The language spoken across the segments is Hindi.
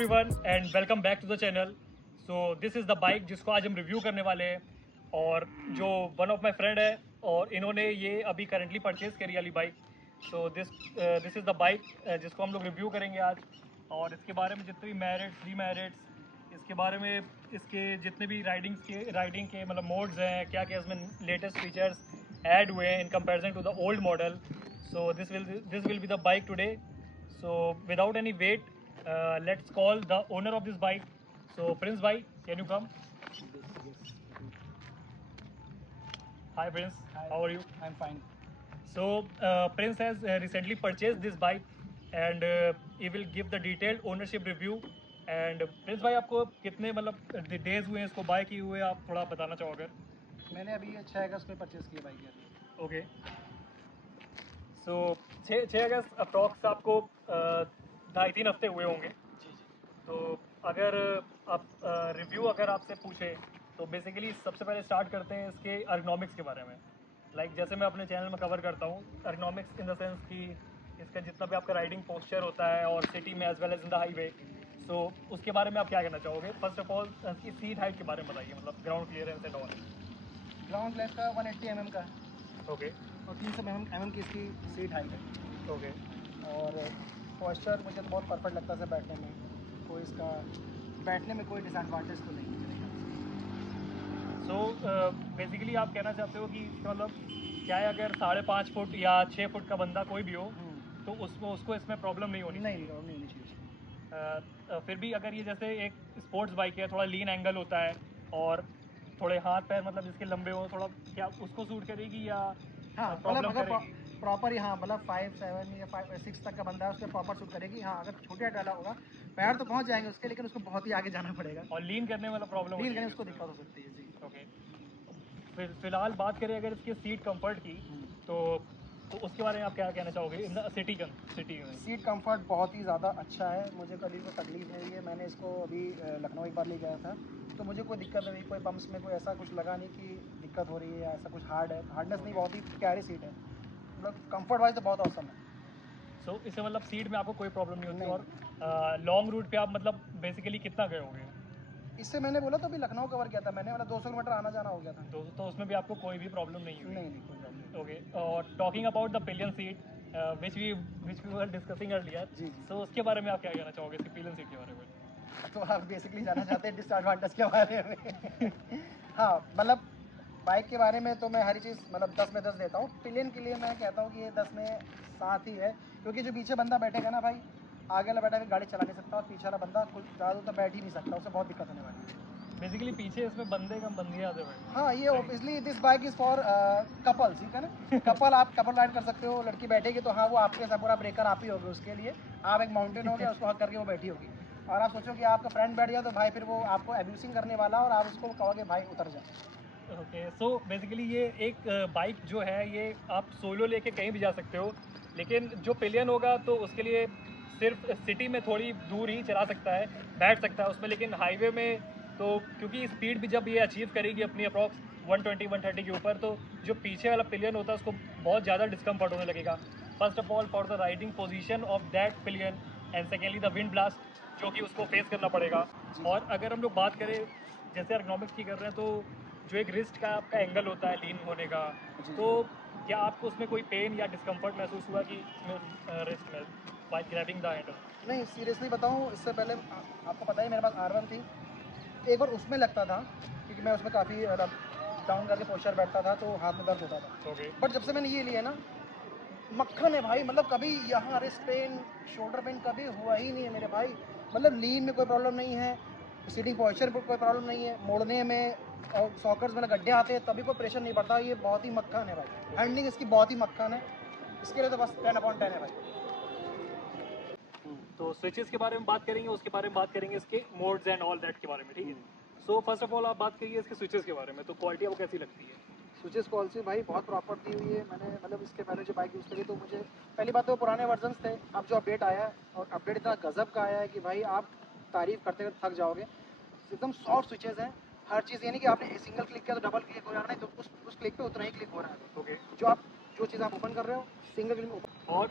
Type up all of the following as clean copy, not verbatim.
Everyone and welcome back to the channel. So this is the bike जिसको आज हम रिव्यू करने वाले हैं और जो वन ऑफ माय फ्रेंड है और इन्होंने ये अभी करंटली परचेज़ करी वाली bike. So this is the bike जिसको हम लोग रिव्यू करेंगे आज और इसके बारे में जितने भी मेरिट्स डीमेरिट्स, इसके बारे में इसके जितने भी राइडिंग के मतलब मोड्स हैं, क्या क्या इसमें लेटेस्ट फीचर्स ऐड हुए हैं in comparison to the old model. So this will be the bike today. So without any wait, let's call the owner of this bike. So Prince bhai, can you come? Yes. Hi Prince, Hi. how are you? I'm fine. So Prince has recently purchased this bike and he will give the detailed ownership review. And Prince भाई आपको कितने मतलब डेज हुए हैं इसको बाय किए हुए, आप थोड़ा बताना चाहोगे? मैंने अभी 6 अगस्त में परचेज़ किया बाइक यार। ओके, सो 6 अगस्त अप्रॉक्स आपको 2.5-3 हफ्ते हुए होंगे। जी। तो अगर आप रिव्यू अगर आपसे पूछे तो बेसिकली सबसे पहले स्टार्ट करते हैं इसके अर्गोनॉमिक्स के बारे में। लाइक जैसे मैं अपने चैनल में कवर करता हूँ अर्गोनॉमिक्स इन द सेंस कि इसका जितना भी आपका राइडिंग पोस्चर होता है और सिटी में as well as in the highway, so उसके बारे में आप क्या कहना चाहोगे? फर्स्ट ऑफ ऑल इसकी सीट हाइट के बारे में बताइए, मतलब ground clearance and all. Ground class का 180 mm का ओके और 300 mm की इसकी सीट हाइट है। ओके, और पोस्चर मुझे तो बहुत परफेक्ट लगता है बैठने में। कोई इसका बैठने में कोई डिसएडवांटेज तो नहीं है। सो बेसिकली आप कहना चाहते हो कि मतलब चाहे अगर 5.5 फुट या 6 फुट का बंदा कोई भी हो तो उसको इसमें प्रॉब्लम नहीं होनी नहीं होनी चाहिए। फिर भी अगर ये जैसे एक स्पोर्ट्स बाइक है, थोड़ा लीन एंगल होता है और थोड़े हाथ पैर मतलब इसके लंबे हो, थोड़ा क्या उसको सूट करेगी या हाँ, प्रॉब्लम मतलब अगर करेगी? प्रॉपर हाँ मतलब 5-7 या 5-6 तक का बंदा है उसके प्रॉपर सूट करेगी। हाँ, अगर छोटे हाइट वाला होगा पैर तो पहुंच जाएंगे उसके, लेकिन उसको बहुत ही आगे जाना पड़ेगा और लीन करने वाला प्रॉब्लम लीन करने उसको दिक्कत हो सकती है। जी ओके, फिलहाल बात करें अगर इसके सीट कंफर्ट की तो उसके बारे में आप क्या कहना चाहोगे? इन द सिटी में सीट कंफर्ट बहुत ही ज़्यादा अच्छा है। मुझे कभी कोई तकलीफ नहीं हुई है। मैंने इसको अभी लखनऊ एक बार ले गया था तो मुझे कोई दिक्कत नहीं हुई। कोई बम्प्स में कोई ऐसा कुछ लगा नहीं कि दिक्कत हो रही है या ऐसा कुछ हार्डनेस नहीं। बहुत ही प्यारी सीट है, मतलब कंफर्ट वाइज तो बहुत औसम है। सो इससे मतलब सीट में आपको कोई प्रॉब्लम नहीं होती? नहीं। और लॉन्ग रूट पे आप मतलब बेसिकली कितना गए होंगे? इससे मैंने बोला तो अभी लखनऊ कवर किया था मैंने, मतलब 200 किलोमीटर आना जाना हो गया था। तो उसमें भी आपको कोई भी प्रॉब्लम नहीं हुई? नहीं कोई प्रॉब्लम नहीं। ओके, और talking about the pillion seat which we were discussing earlier, जी। सो उसके बारे में आप क्या कहना चाहोगे इसकी पिलियन सीट के बारे में? तो आप बेसिकली जानना चाहते हैं डिसएडवांटेज के बारे में। हाँ, मतलब बाइक के बारे में तो मैं हर चीज़ मतलब 10 में 10 देता हूँ। पिलियन के लिए मैं कहता हूँ कि ये 10 में 7 ही है, क्योंकि जो पीछे बंदा बैठेगा ना भाई, आगे वाला बैठा भी गाड़ी चला नहीं सकता और पीछे वाला बंदा कुछ ज़्यादा तो बैठ ही नहीं सकता, उससे बहुत दिक्कत होने वाली है। बेसिकली पीछे इसमें बंदे कम बंदियाँ आते हैं। हाँ, ये obviously this bike is for couples, ठीक है ना। कपल आप कपल राइड कर सकते हो। लड़की बैठेगी तो हाँ वो आपके साथ पूरा ब्रेकर आप ही होगे उसके लिए। आप एक माउंटेन हो गया, उसको हक करके वो बैठी होगी। और आप सोचो कि आपका फ्रेंड बैठ गया तो भाई फिर वो आपको एब्यूसिंग करने वाला और आप उसको कहोगे भाई उतर जा। ओके, सो बेसिकली ये एक बाइक जो है ये आप सोलो लेके कहीं भी जा सकते हो, लेकिन जो पिलियन होगा तो उसके लिए सिर्फ सिटी में थोड़ी दूर ही चला सकता है, बैठ सकता है उसमें, लेकिन हाईवे में तो क्योंकि स्पीड भी जब ये अचीव करेगी अपनी अप्रॉक्स 120-130 के ऊपर, तो जो पीछे वाला पिलियन होता है उसको बहुत ज़्यादा डिस्कम्फर्ट होने लगेगा। First of all for the riding position of that pillion and secondly the wind blast जो कि उसको फेस करना पड़ेगा। और अगर हम लोग बात करें जैसे अर्गोनॉमिक्स की कर रहे हैं तो जो एक रिस्ट का आपका एंगल होता है लीन होने का, तो क्या आपको उसमें कोई पेन या डिस्कम्फर्ट महसूस हुआ कि रिस्ट में बाय ग्रैबिंग द हैंडल? नहीं, सीरियसली बताऊँ, इससे पहले आपको पता ही मेरे पास R1 थी। एक बार उसमें लगता था क्योंकि मैं उसमें काफ़ी डाउन करके पोस्चर बैठता था तो हाथ में दर्द होता था। ओके, बट जब से मैंने ये लिया ना, मक्खन है भाई। मतलब कभी यहाँ रिस्ट पेन शोल्डर पेन कभी हुआ ही नहीं है मेरे भाई। मतलब लीन में कोई प्रॉब्लम नहीं है, सीटिंग पोस्चर में कोई प्रॉब्लम नहीं है, मोड़ने में और सॉकर्स में गड्ढे आते हैं तभी कोई प्रेशर नहीं पड़ता। ये बहुत ही मक्खन है भाई, हैंडलिंग इसकी बहुत ही मक्खन है। इसके लिए तो बस 10/10 है भाई। तो स्विचेस के बारे में बात करेंगे, उसके बारे में बात करेंगे इसके मोड्स एंड ऑल दैट के बारे में, ठीक है? सो फर्स्ट ऑफ ऑल आप बात करिए इसके स्विचेस के बारे में, तो क्वालिटी आपको कैसी लगती है? स्विचेस क्वालिटी भाई बहुत प्रॉपर दी हुई है। मैंने मतलब इसके पहले जो बाइक यूज़ करी तो मुझे पहली बात तो पुराने वर्जन्स थे। अब जो अपडेट आया है और अपडेट इतना गजब का आया है कि भाई आप तारीफ करते करते थक जाओगे। एकदम सॉफ्ट स्विचेस हैं। हर चीज़ ये नहीं कि आपने सिंगल क्लिक किया तो डबल क्लिक हो रहा है, नहीं तो उस क्लिक पे उतना ही क्लिक हो रहा है। ओके, जो चीज़ आप ओपन कर रहे हो सिंगल क्लिक में और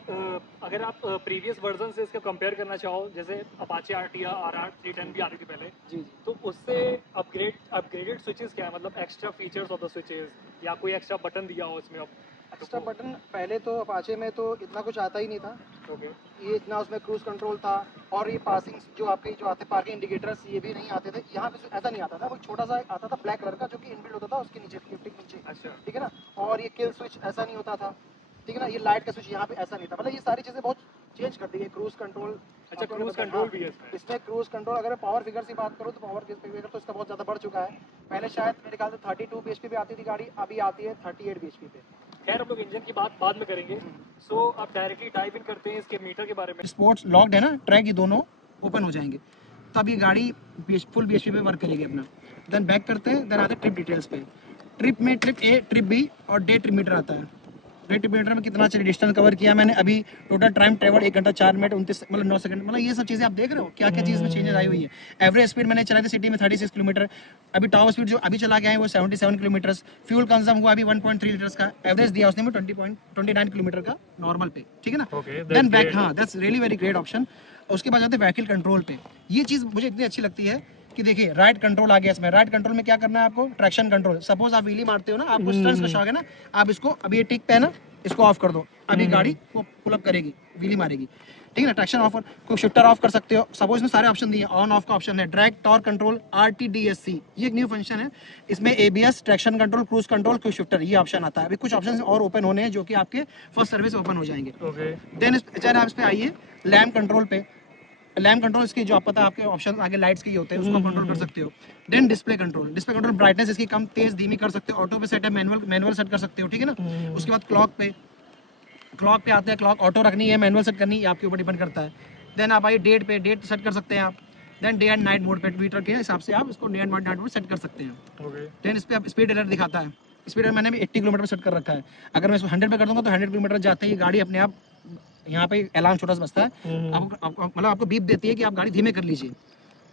अगर आप प्रीवियस वर्जन से इसका कंपेयर करना चाहो, जैसे अपाचे आरटी या RR 310 भी आती थी पहले, जी तो उससे अपग्रेडेड स्विचेस क्या है, मतलब extra features of the switches या कोई एक्स्ट्रा बटन दिया हो इसमें? अब एक्स्ट्रा बटन पहले तो अपाचे में तो इतना कुछ आता ही नहीं था। ओके, ये इतना उसमें क्रूज कंट्रोल था, और ये पासिंग जो आपके जो आते पार्किंग इंडिकेटर्स ये भी नहीं आते थे। यहाँ पे ऐसा नहीं आता था, वो छोटा सा आता था ब्लैक कलर का जो कि इनबिल्ट होता था उसके नीचे, लिफ्टिंग नीचे, अच्छा, ठीक है ना। और ये किल स्विच ऐसा नहीं होता था, ठीक है ना। ये लाइट का स्विच यहाँ पे ऐसा नहीं था। मतलब ये सारी चीज़ें बहुत चेंज कर दी है। क्रूज कंट्रोल, अच्छा क्रूज कंट्रोल भी है इसमें? इसमें क्रूज कंट्रोल, अगर पावर फिगर की बात करूँ तो पावर फिगर तो इसका बहुत ज़्यादा बढ़ चुका है। पहले शायद मेरे ख्याल से 32 bhp पे आती थी गाड़ी, अभी आती है 38 bhp पे। खैर हम लोग इंजन की बात बाद में करेंगे। सो आप डायरेक्टली डाइव इन करते हैं इसके मीटर के बारे में। स्पोर्ट्स लॉक्ड है ना, ट्रैक ये दोनों ओपन हो जाएंगे, तब ये गाड़ी फुल bhp पे वर्क करेगी अपना। देन बैक करते हैं, देन आते हैं ट्रिप डिटेल्स पे। ट्रिप में ट्रिप ए, ट्रिप बी और डे ट्रिप मीटर आता है। डे ट्रिप मीटर में कितना चलिए डिस्टेंस कवर किया मैंने अभी, टोटल टाइम ट्रेवल 1 घंटा 4 मिनट 29 मतलब 9 सेकंड। मतलब ये सब चीज़ें आप देख रहे हो क्या क्या चीज़ में चेंजेस आई हुई है। एवरेज स्पीड मैंने चलाई थी सिटी में 36 किलोमीटर, अभी टॉप स्पीड जो अभी चला के आए वो 77 किलोमीटर। फ्यूल कंज्यूम हुआ अभी 1.3 लीटर्स का, एवरेज दिया उसने में 20.29 किलोमीटर का नॉर्मल पे, ठीक है ना। Okay, then that's back, great. हाँ that's really very great option. उसके बाद जाते हैं व्हीकल कंट्रोल पे। ये चीज़ मुझे इतनी अच्छी लगती है कि देखिए राइट कंट्रोल आ गया इसमें। राइट कंट्रोल में क्या करना है आपको, ट्रैक्शन कंट्रोल। सपोज आप व्हीली मारते हो ना, आपको स्टंट्स का शौक है ना, आप इसको अभी ये टिक पे है ना, इसको ऑफ कर दो, अभी गाड़ी को पुल अप करेगी, व्हीली मारेगी, ठीक है ना। ट्रैक्शन ऑफ, कोई शिफ्टर ऑफ कर सकते हो। सपोज में सारे ऑप्शन दिए, ऑन ऑफ का ऑप्शन है, ड्रैग टॉर्क कंट्रोल, RTDSC, ये एक न्यू फंक्शन है। इसमें ABS, traction control, cruise control, quick shifter, ये ऑप्शन आता है। अभी कुछ ऑप्शन और ओपन होने हैं जो कि आपके फर्स्ट सर्विस ओपन हो जाएंगे। ओके, देन आप इस पे आइए लैम्प कंट्रोल पे। लैम्प कंट्रोल इसकी जो आप पता है आपके ऑप्शन आगे लाइट्स के ही होते हैं, उसको कंट्रोल कर सकते हो। Then display control, display control brightness इसकी कम तेज धीमी कर सकते हो, ऑटो पे सेट है, मैनुअल सेट कर सकते हो, ठीक है ना। उसके बाद क्लॉक पे आते हैं, क्लॉक ऑटो रखनी है मैनुअल सेट करनी है, आपके ऊपर डिपेंड करता है। देन आप आइए डेट पे, डेट सेट कर सकते हैं आप। Then day and night mode पे, ट्विटर के हिसाब से आप इसको day and night mode set कर सकते हैं। ओके, देन इस पे आप स्पीड अलर्ट दिखाता है। स्पीड अलर्ट मैंने भी 80 किलोमीटर पे सेट कर रखा है। अगर मैं इसको 100 पे कर दूंगा तो 100 किलोमीटर जाते ही गाड़ी अपने आप, यहाँ पे अलार्म छोटा सा बजता है, आपको मतलब आपको बीप देती है कि आप गाड़ी धीमे कर लीजिए।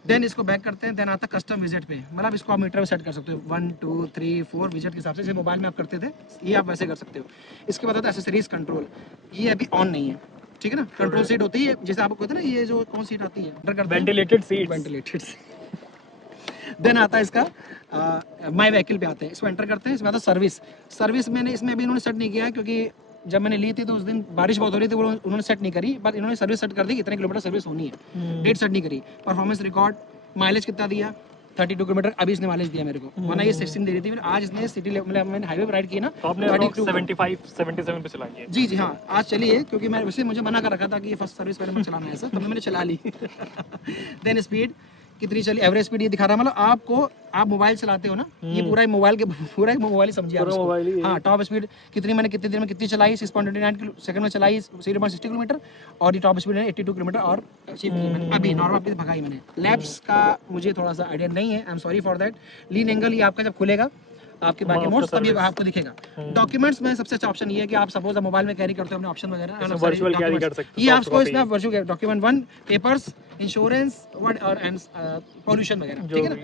देन इसको बैक करते हैं, देन आता है कस्टम विजेट पे। मतलब इसको आप मीटर में सेट कर सकते हो, 1 2 3 4 विजेट के हिसाब से, जैसे मोबाइल में आप करते थे ये आप वैसे कर सकते हो। इसके बाद आता है एसेसरीज कंट्रोल, ये अभी ऑन नहीं है, ठीक है ना। कंट्रोल सीट होती है, जैसे आपको कहते हैं ना, ये जो कौन सीट आती है, वेंटिलेटेड सीट, वेंटिलेटेड। देन आता है इसका माई व्हीकल पे आते हैं, इसको एंटर करते हैं। इसमें आता है सर्विस। सर्विस मैंने इसमें अभी इन्होंने सेट नहीं किया है, क्योंकि जब मैंने ली थी तो उस दिन बारिश बहुत हो रही थी, वो उन्होंने सेट नहीं करी, बट इन्होंने सर्विस सेट कर दी, इतने किलोमीटर सर्विस होनी है, डेट सेट नहीं करी। परफॉर्मेंस रिकॉर्ड, माइलेज कितना दिया, 32 किलोमीटर अभी इसने माइलेज दिया मेरे को, वरना ये 16 दे रही थी। फिर आज इसने सिटी लेवल, मैंने हाईवे पर राइड की ना, तो आपने 75 77 पे चलाई है? जी हाँ आज चली है, क्योंकि मैं वैसे मुझे मना कर रखा था कि ये फर्स्ट सर्विस पहले मत चलाना है ऐसा, तब मैंने चला ली। देन स्पीड कितनी चली, एवरेज स्पीड ये दिखा रहा है। मतलब आपको, आप मोबाइल चलाते हो ना, ये पूरा ही मोबाइल ही समझिए आप इसको। हाँ, टॉप स्पीड कितनी मैंने कितनी देर में कितनी चलाई, 6.29 सेकंड में चलाई 0.60 किलोमीटर, और ये टॉप स्पीड है 82 किलोमीटर और अचीव की मैंने अभी नॉर्मल पे भगाई मैंने। लैप्स का मुझे थोड़ा सा आइडिया नहीं है, I am sorry for that. Lean angle ये आपका जब खुलेगा आपके बाकी मोड्स तभी आपको दिखेगा। डॉक्यूमेंट्स में सबसे अच्छा ऑप्शन ये है कि आप सपोज मोबाइल में कैरी करते हो अपने ऑप्शन वगैरह, वर्चुअल कैरी कर सकते हो, ये आपको इसमें वर्चुअल डॉक्यूमेंट 1, पेपर्स, इंश्योरेंस और पॉल्यूशन वगैरह, ठीक है ना।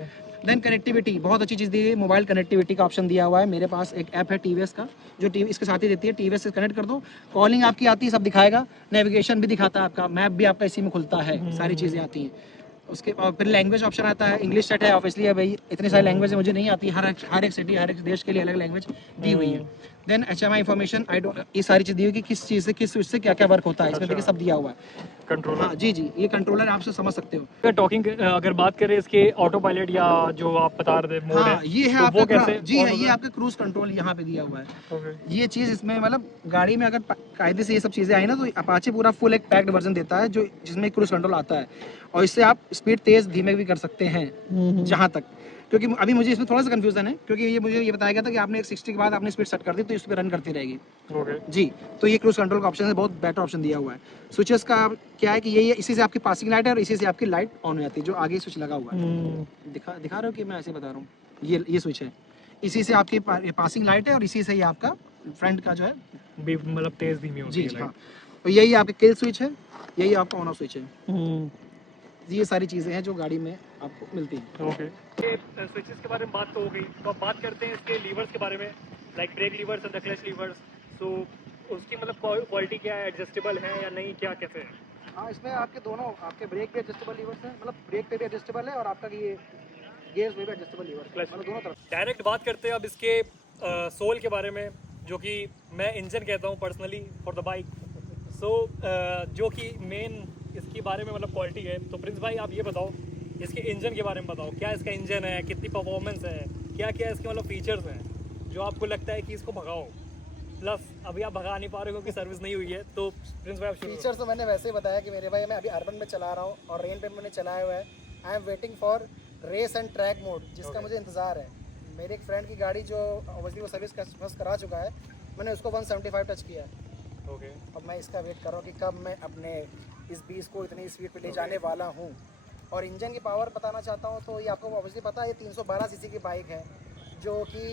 देन कनेक्टिविटी बहुत अच्छी चीज़ दी है, मोबाइल कनेक्टिविटी का ऑप्शन दिया हुआ है। मेरे पास एक ऐप है TVS का, जो टीवी इसके साथ ही देती है, TVS से कनेक्ट कर दो, कॉलिंग आपकी आती है, सब दिखाएगा, नेविगेशन भी दिखाता है, आपका मैप भी आपका इसी में खुलता है, सारी चीज़ें आती हैं। उसके और फिर लैंग्वेज ऑप्शन आता है, इंग्लिश सेट है ऑब्वियसली है भाई, इतनी सारी लैंग्वेज मुझे नहीं आती, हर एक सिटी हर एक देश के लिए अलग लैंग्वेज दी हुई है। देन HMI इन्फॉर्मेशन, ये सारी चीज़ दी हुई कि किस चीज़ से किस स्विच से क्या क्या वर्क होता है, इसमें देखिए सब दिया हुआ है। कंट्रोलर, हाँ जी, ये कंट्रोलर आप से समझ सकते हो। अगर टॉकिंग अगर बात करें इसके ऑटो पायलट या जो आप बता रहे थे मोड हाँ, है, ये है तो आपका वो कैसे जी on है, ये होगा? आपका क्रूज कंट्रोल यहाँ पे दिया हुआ है। ओके, ये चीज़ इसमें मतलब गाड़ी में अगर कायदे से ये सब चीज़ें आई ना, तो अपाचे पूरा फुल एक पैक्ड वर्जन देता है जो जिसमें क्रूज कंट्रोल आता है, और इससे आप स्पीड तेज धीमे भी कर सकते हैं जहाँ तक। क्योंकि अभी मुझे इसमें थोड़ा सा कंफ्यूजन है, क्योंकि ये मुझे ये बताया गया था कि आपने एक 60 के बाद आपने स्पीड सेट कर दी तो इस पर रन करती रहेगी ओके, जी। तो ये क्रूज कंट्रोल का ऑप्शन है, बहुत बेटर ऑप्शन दिया हुआ है। स्विचेस का क्या है कि ये इसी से आपकी पासिंग लाइट है और इसी से आपकी लाइट ऑन हो जाती है, जो आगे स्विच लगा हुआ है, दिखा रहे हो कि मैं ऐसे बता रहा हूँ, ये स्विच है, इसी से आपकी पासिंग लाइट है और इसी से ही आपका फ्रंट का जो है मतलब तेज धीमी होती जी है हाँ। तो यही आपके किल स्विच है, यही आपका ऑन ऑफ स्विच है। ये सारी चीज़ें हैं जो गाड़ी में आपको मिलती हैं। ओके, ये स्विचेस के बारे में बात तो हो गई, तो अब बात करते हैं इसके लीवर्स के बारे में, like brake levers and the clutch levers. So उसकी मतलब क्वालिटी क्या है, एडजस्टेबल है या नहीं, क्या कैसे है? हाँ, इसमें आपके दोनों आपके ब्रेक भी एडजस्टेबल लीवर्स हैं, मतलब ब्रेक पे भी एडजस्टेबल है और आपका ये गियर्स पे भी एडजस्टेबल लीवर्स है, क्लच मतलब दोनों तरफ। डायरेक्ट बात करते हैं अब इसके सोल के बारे में, जो कि मैं इंजन कहता हूँ पर्सनली फॉर द बाइक। सो जो कि मेन इसके बारे में मतलब क्वालिटी है। तो प्रिंस भाई आप ये बताओ, इसके इंजन के बारे में बताओ, क्या इसका इंजन है, कितनी परफॉर्मेंस है, क्या क्या इसके मतलब फीचर्स हैं जो आपको लगता है कि इसको भगाओ, प्लस अभी आप भगा नहीं पा रहे हो क्योंकि सर्विस नहीं हुई है। तो प्रिंस भाई आप शुरू फीचर्स तो मैंने वैसे ही बताया कि मेरे भाई मैं अभी अर्बन में चला रहा हूँ और रेन पे मैंने चलाया हुआ है। I am waiting for race and track mode, जिसका Okay. मुझे इंतज़ार है। मेरे एक फ्रेंड की गाड़ी जो ऑब्वियसली वो सर्विस फर्स्ट करा चुका है, मैंने उसको 175 टच किया है। ओके अब मैं इसका वेट कर रहा हूँ कि कब मैं अपने इस 20 को इतनी स्पीड पे ले जाने वाला हूँ। और इंजन की पावर बताना चाहता हूँ तो ये आपको ऑब्वियसली पता है, ये 312 सीसी की बाइक है जो कि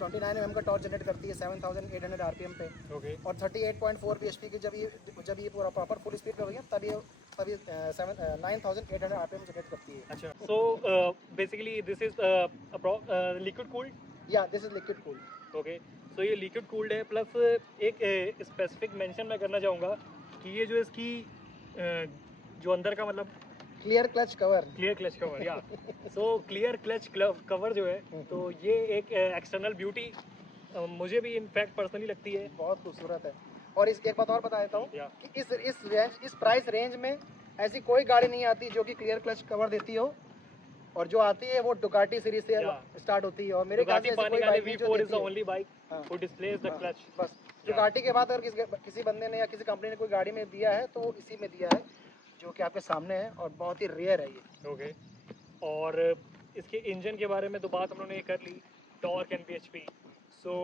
29 mm का टॉर्क जनरेट करती है 7800 आरपीएम पे। ओके और 38.4 bhp की जब ये पूरा प्रॉपर फुल स्पीड पे होगी तब ये 9800 आरपीएम जनरेट करती है। अच्छा। So basically this is liquid cooled. या this is liquid cool. Okay, so ये लिक्विड कूल्ड है, प्लस एक स्पेसिफिक मेंशन मैं करना चाहूँगा कि ये जो इसकी जो अंदर का मतलब clear clutch cover. Clear clutch cover, या सो क्लियर क्लच कवर जो है, तो ये एक एक्सटर्नल ब्यूटी मुझे भी इनफैक्ट पर्सनली लगती है। बहुत खूबसूरत है। और इस एक बात और बता देता हूँ या कि इस प्राइस रेंज में ऐसी कोई गाड़ी नहीं आती जो कि क्लियर क्लच कवर देती हो, और जो आती है वो डुकाटी सीरीज से Yeah. स्टार्ट होती है। और मेरे ख्याल से Ducati ऐसी पाने कोई वाले बाइक नहीं जो V4 is देती the है। only bike हाँ। who displays the हाँ, clutch. बस डुकाटी के बाद अगर किसी बंदे ने या किसी कंपनी ने कोई गाड़ी में दिया है तो इसी में दिया है, जो कि आपके सामने है और बहुत ही रेयर है ये। ओके, और इसके इंजन के बारे में तो बात हम लोगों ने कर ली, टॉर्क एंड bhp। सो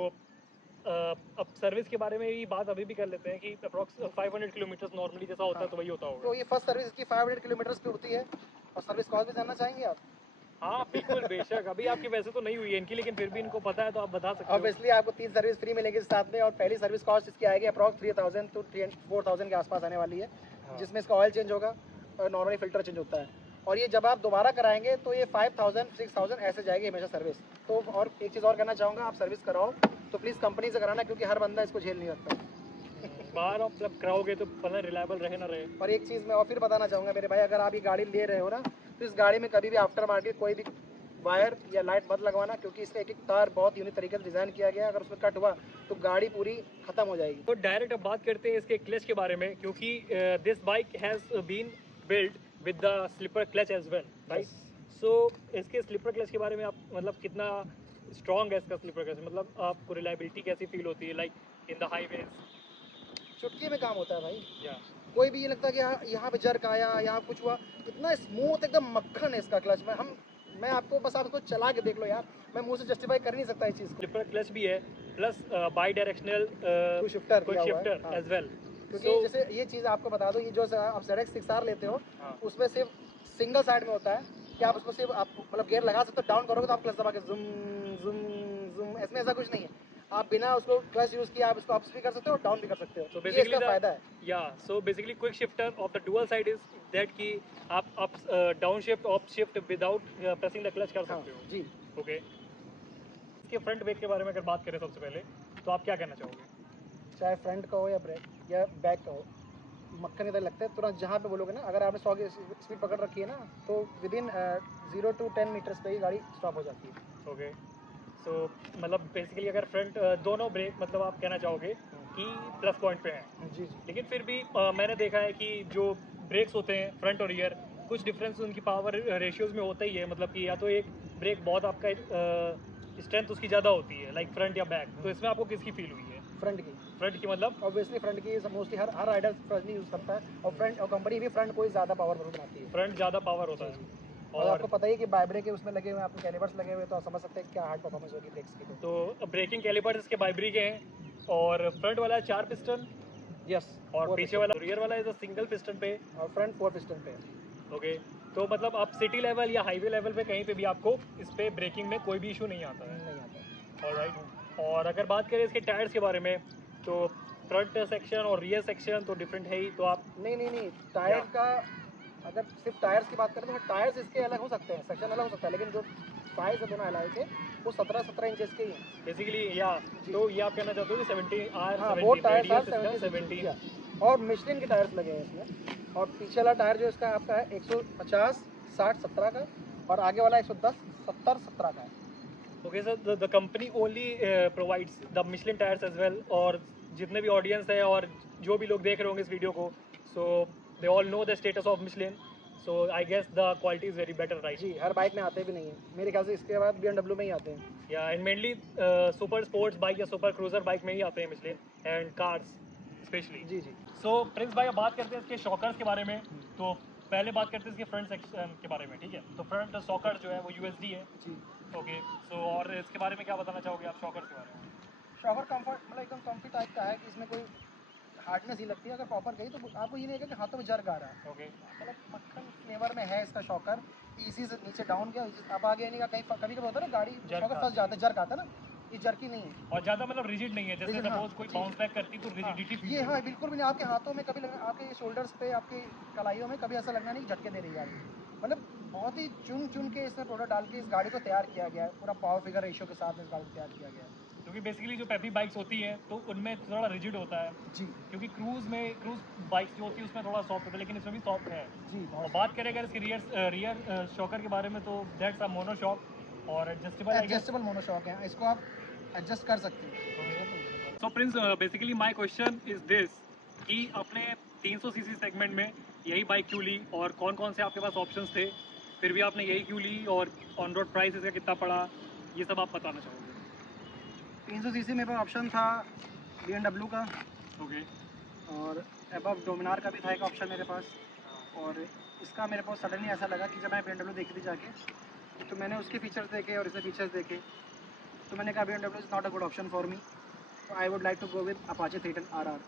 अब सर्विस के बारे में भी बात अभी भी कर लेते हैं कि अप्रॉक्स 500 किलोमीटर नॉर्मली जैसा होता है तो वही होता तो होगा। ये फर्स्ट सर्विस इसकी 500 किलोमीटर पे होती है। और सर्विस कॉस्ट भी जानना चाहेंगे आप? हाँ बिल्कुल, बेशक। अभी आपकी वैसे तो नहीं हुई है इनकी, लेकिन फिर भी इनको पता है तो आप बता सकते हो। ऑब्वियसली आपको 3 सर्विस फ्री मिलेगी साथ में, और पहली सर्विस कॉस्ट इसकी आएगी अप्रॉक्स 3000 टू 4000 के आसपास आने वाली है। हाँ। जिसमें इसका ऑयल चेंज होगा और नॉर्मली फिल्टर चेंज होता है। और ये जब आप दोबारा कराएंगे तो ये 5000 6000 ऐसे जाएगी हमेशा सर्विस। तो और एक चीज़ और कहना चाहूँगा, आप सर्विस कराओ तो प्लीज़ कंपनी से कराना, क्योंकि हर बंदा इसको झेल नहीं सकता। बाहर आप जब कराओगे तो पता रिलायबल रहे ना रहे। और एक चीज़ मैं और फिर बताना चाहूँगा मेरे भाई, अगर आप ये गाड़ी ले रहे हो ना, तो इस गाड़ी में कभी भी आफ्टर मार्केट कोई भी वायर या लाइट मत लगवाना, क्योंकि इसका एक एक तार बहुत यूनिक तरीके से डिज़ाइन किया गया है। अगर उसमें कट हुआ तो गाड़ी पूरी ख़त्म हो जाएगी। तो डायरेक्ट अब बात करते हैं इसके क्लच के बारे में, क्योंकि this bike has been build with the slipper clutch as well, right? So इसके स्लिपर क्लच के बारे में आप मतलब कितना स्ट्रॉन्ग है इसका स्लिपर क्लच, मतलब आपको रिलायबिलिटी कैसी फील होती है लाइक इन द हाईवेज? चुटकी में काम होता है भाई। या कोई भी ये लगता है कि यहाँ पे जर्क आया, यहाँ कुछ हुआ, इतना स्मूथ एकदम मक्खन है इसका क्लच में। मैं आपको बस आप इसको चला के देख लो यार, मैं मुंह से जस्टिफाई कर नहीं सकता इस चीज़ को। स्लिपर क्लच भी है, plus bidirectional quick shifter quick दिया हुआ है। शिफ्टर हाँ। As well. क्योंकि जैसे ये चीज़ आपको बता दो, ये जो आप ZX 6R लेते हो, हाँ। उसमें सिर्फ सिंगल साइड में होता है कि आप उसको सिर्फ आप मतलब गियर लगा सकते हो, डाउन करोगे तो आप क्लच दबा के जुम जुम जुम, इसमें ऐसा कुछ नहीं है। आप बिना उसको क्लच यूज़ किए आप इसको अप भी कर सकते हो, डाउन भी कर सकते हो। So ये basically इसका फ़ायदा है। so basically quick shifter of the dual side is that कि आप down shift up shift without pressing the clutch कर हाँ सकते हो। जी। ओके, इसके फ्रंट ब्रेक के बारे में अगर बात करें सबसे पहले, तो आप क्या कहना चाहोगे? चाहे फ्रंट का हो या ब्रेक या बैक का हो, मक्खन इधर लगता है तुरंत। जहाँ पे बोलोगे ना, अगर आपने 100 की स्पीड पकड़ रखी है ना, तो विदिन 0 to 10 मीटर्स पे ही गाड़ी स्टॉप हो जाती है। ओके, सो मतलब बेसिकली अगर फ्रंट दोनों ब्रेक मतलब आप कहना चाहोगे कि प्लस पॉइंट पे हैं, जी जी। लेकिन फिर भी मैंने देखा है कि जो ब्रेक्स होते हैं फ्रंट और रियर, कुछ डिफरेंस उनकी पावर रेशियोज में होता ही है। मतलब कि या तो एक ब्रेक बहुत आपका स्ट्रेंथ उसकी ज़्यादा होती है लाइक फ्रंट या बैक, तो इसमें आपको किसकी फील हुई है? फ्रंट की। फ्रंट की मतलब ऑब्वियसली फ्रंट की मोस्टली हर राइडर फ्रंट यूज़ करता है, और फ्रंट और कंपनी भी फ्रंट को ही ज़्यादा पावरफुल बनाती है। फ्रंट ज़्यादा पावर होता जी है। जी। और और आपको पता ही है कि बाइब्रे के उसमें लगे हुए हैं, आपको कैलिपर्स लगे हुए हैं, तो आप समझ सकते हैं क्या हार्ड परफॉर्मेंस होगी ब्रेक्स की। तो ब्रेकिंग कैलिपर्स इसके बाइब्री के हैं, और फ्रंट वाला 4 पिस्टन यस। और पीछे वाला रियर वाला इज अ सिंगल पिस्टन पे। और फ्रंट 4 पिस्टन पे है। ओके, तो मतलब आप सिटी लेवल या हाईवे लेवल पे कहीं पे भी आपको इस पे ब्रेकिंग में कोई भी इशू नहीं आता है। नहीं आता। ऑलराइट, और अगर बात करें इसके टायर्स के बारे में, तो फ्रंट सेक्शन और रियर सेक्शन तो डिफरेंट है ही, तो आप नहीं, टायर का अगर सिर्फ टायर्स की बात करें तो टायर्स इसके अलग हो सकते हैं, सेक्शन अलग हो सकता है, लेकिन जो साइज है दोनों एलॉय के वो 17 इंचेस के ही हैं बेसिकली या तो ये आप कहना चाहते हो कि 70 आर हाँ वो टायर रेडियस साल इसका 17 17 और मिशलिन के टायर्स लगे हैं इसमें। और पीछे वाला टायर जो इसका आपका है 150 60 17 का, और आगे वाला 110 70 17 का है। Okay sir, the company only provides the Michelin tyres as well. और जितने भी ऑडियंस है और जो भी लोग देख रहे होंगे इस वीडियो को, so they all know the status of Michelin, so I guess the quality is very better, right? जी, हर बाइक में आते भी नहीं है मेरे ख्याल से, इसके बाद BMW में ही आते हैं। या and mainly super sports bike या सुपर क्रूजर बाइक में ही आते हैं मिशलिन, एंड कार्स स्पेशली। जी जी। सो प्रिंस भाई, अब बात करते हैं इसके शॉकर्स के बारे में। तो पहले बात करते हैं इसके फ्रंट सेक्शन के बारे में, ठीक है? तो फ्रंट शॉकर जो है वो USD है। जी ओके, सो और इसके बारे में क्या बताना चाहोगे आप शॉकर्स के बारे में? शॉकर कंफर्ट मतलब एकदम कम्फी टाइप का है कि इसमें कोई हार्डनेस ही लगती है। अगर प्रॉपर गई तो आपको ये नहीं है कि हाथों में जर्क आ रहा है। ओके, मतलब मक्खन फ्लेवर में है इसका शॉकर। इजी से नीचे डाउन गया, अब आगे नहीं का कहीं कभी कभी होता है ना गाड़ी जर्क शॉकर फंस जाता है, जर्क आता है ना, ये जर्की नहीं है। और ज़्यादा मतलब रिजिड नहीं है, जैसे Rigid, हाँ, सपोज कोई जी। बाउंस बैक करती तो हाँ, रिजिडिटी ये हाँ बिल्कुल भी नहीं, आपके हाथों में कभी लगना, आपके शोल्डर्स पे, आपके कलाइयों में कभी ऐसा लगना नहीं कि झटके दे रही है गाड़ी। मतलब बहुत ही चुन चुन के इसमें प्रोडक्ट डाल के इस गाड़ी को तैयार किया गया है, पूरा पावर फिगर रेशियो के साथ इस गाड़ी को तैयार किया गया है। क्योंकि बेसिकली जो पेपी बाइक्स होती हैं तो उनमें थोड़ा रिजिड होता है, जी क्योंकि क्रूज़ बाइक्स जो होती है उसमें थोड़ा सॉफ्ट होता है, लेकिन इसमें भी सॉफ्ट है। जी और बहुत बात करें अगर इसके रियर शॉकर के बारे में, तो दैट्स अ मोनो शॉक और एडजस्टेबल है। एडजस्टेबल मोनोशॉक है, इसको आप एडजस्ट कर सकते हो। So Prince, basically my question is this कि आपने 300 सीसी सेगमेंट में यही बाइक क्यों ली, और कौन कौन से आपके पास ऑप्शंस थे, फिर भी आपने यही क्यों ली, और ऑन रोड प्राइस इसका कितना पड़ा, ये सब आप बताना चाहोगे? 300 सीसी मेरे पास ऑप्शन था BMW का, ओके, और एबव डोमिनार का भी था एक ऑप्शन मेरे पास। और इसका मेरे को सडनली ऐसा लगा कि जब मैं BMW देखी थी जाके, तो मैंने उसके फीचर्स देखे और इसके फीचर्स देखे, तो मैंने कहा BMW is not a good option for me, तो I would like to go with Apache 310 RR।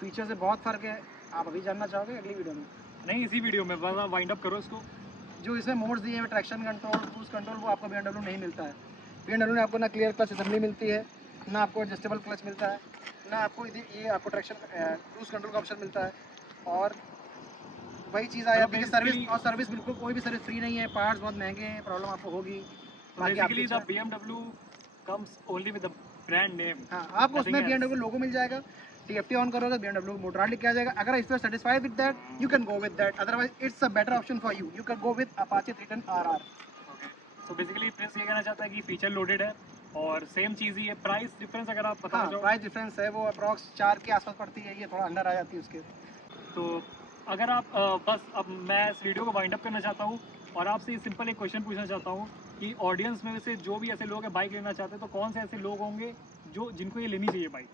Feature से बहुत फ़र्क है। आप अभी जानना चाहोगे अगली वीडियो में? नहीं, इसी वीडियो में बस आप वाइंड अप करो इसको। जो इसमें मोड्स दिए हैं, ट्रैक्शन कंट्रोल, क्रूज कंट्रोल, वो आपको BMW नहीं मिलता है। BMW में आपको ना क्लियर क्लच असेंबली मिलती है, ना आपको एडजस्टेबल क्लच मिलता है, ना आपको ये आपको ट्रैक्शन क्रूज कंट्रोल का ऑप्शन मिलता है। और वही चीज़ आ जाती है कि सर्विस बिल्कुल कोई भी सर्विस फ्री नहीं है, पार्ट्स बहुत महंगे हैं, प्रॉब्लम आपको होगी। बाकी आपकी बेसिकली द इच्छा। BMW comes only with the brand name, हाँ, आपको nothing उसमें else. BMW लोगो मिल जाएगा, TFT ऑन करोगे BMW मोटराड लिख के आ जाएगा। अगर if you are satisfied with that, you can go with that, otherwise it's a better option for you can go with Apache 310 RR। Okay, so basically Prince ये कहना चाहता है कि फीचर लोडेड है और सेम चीज़ ही है। प्राइस डिफरेंस अगर आप बताना हाँ, चाहो प्राइस डिफरेंस है, वो अप्रॉक्स 4 के आसपास पड़ती है, ये थोड़ा अंडर आ जाती है उसके। तो अगर आप बस अब मैं इस वीडियो को वाइंड अप करना चाहता हूँ और आपसे ये सिंपल एक क्वेश्चन पूछना चाहता हूँ कि ऑडियंस में से जो भी ऐसे लोग हैं बाइक लेना चाहते हैं, तो कौन से ऐसे लोग होंगे जिनको ये लेनी चाहिए बाइक?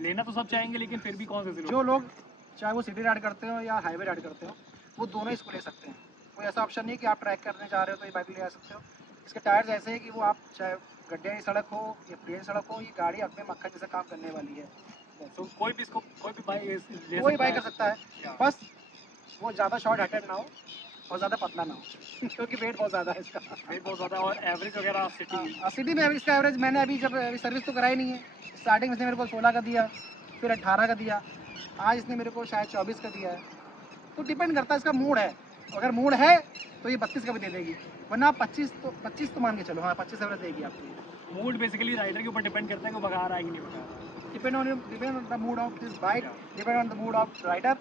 लेना तो सब चाहेंगे, लेकिन फिर भी कौन से ऐसे जो लोग? लोग चाहे वो सिटी राइड करते हो या हाईवे राइड करते हो, वो दोनों इसको ले सकते हैं। कोई ऐसा ऑप्शन नहीं कि आप ट्रैक करने जा रहे हो तो ये बाइक ले आ सकते हो। इसके टायर्स ऐसे हैं कि वो आप चाहे गड्ढे वाली सड़क हो या प्लेन सड़क हो, ये गाड़ी अपने मक्खन जैसा काम करने वाली है। तो कोई भी बाइक ले कोई सकता बाइक है? कर सकता है, बस वो ज़्यादा शॉर्ट हार्टेड ना हो और ज़्यादा पतला ना हो क्योंकि वेट बहुत ज़्यादा है इसका। वेट बहुत ज़्यादा और एवरेज वगैरह सिटी? सिटी में इसका एवरेज मैंने अभी जब अभी सर्विस तो कराई नहीं है, स्टार्टिंग में इसने मेरे को 16 का दिया, फिर 18 का दिया, आज इसने मेरे को शायद 24 का दिया है। तो डिपेंड करता है, इसका मूड है। अगर मूड है तो ये 32 का भी दे देगी, वरना 25 तो मान के चलो, हाँ 25 एवरेज देगी आपको। मूड बेसिकली राइडर के ऊपर डिपेंड करता है कि वो भगा रहा है कि नहीं भगा रहा। Depend on the mood of this bike, depend on the mood of rider.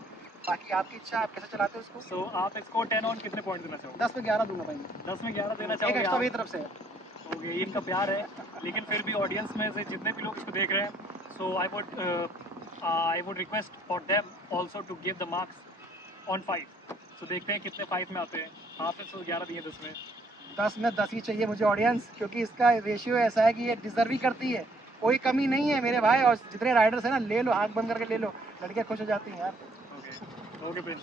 बाकी आपकी इच्छा, आप कैसे चलाते हो इसको। सो आप इसको 10 ऑन कितने पॉइंट देना चाहोगे? 10 में 11 दूंगा भाई, 10 में 11 देना एक चाहोगे एक्स्ट्रा आप? मेरी तरफ से है। ओके, ये इनका प्यार है। लेकिन फिर भी ऑडियंस में से जितने भी लोग इसको देख रहे हैं, so I would request for them also to give the marks on 5। So देखते हैं कितने 5 में आते हैं। आपने तो 11 दिए 10 में। 10 में 10 ही चाहिए मुझे ऑडियंस, क्योंकि इसका रेशियो ऐसा है कि ये डिजर्व ही करती है, कोई कमी नहीं है मेरे भाई। और जितने राइडर्स हैं ना, ले लो, आँख बंद करके ले लो, लड़कियाँ खुश हो जाती हैं यार। Okay, okay Prince.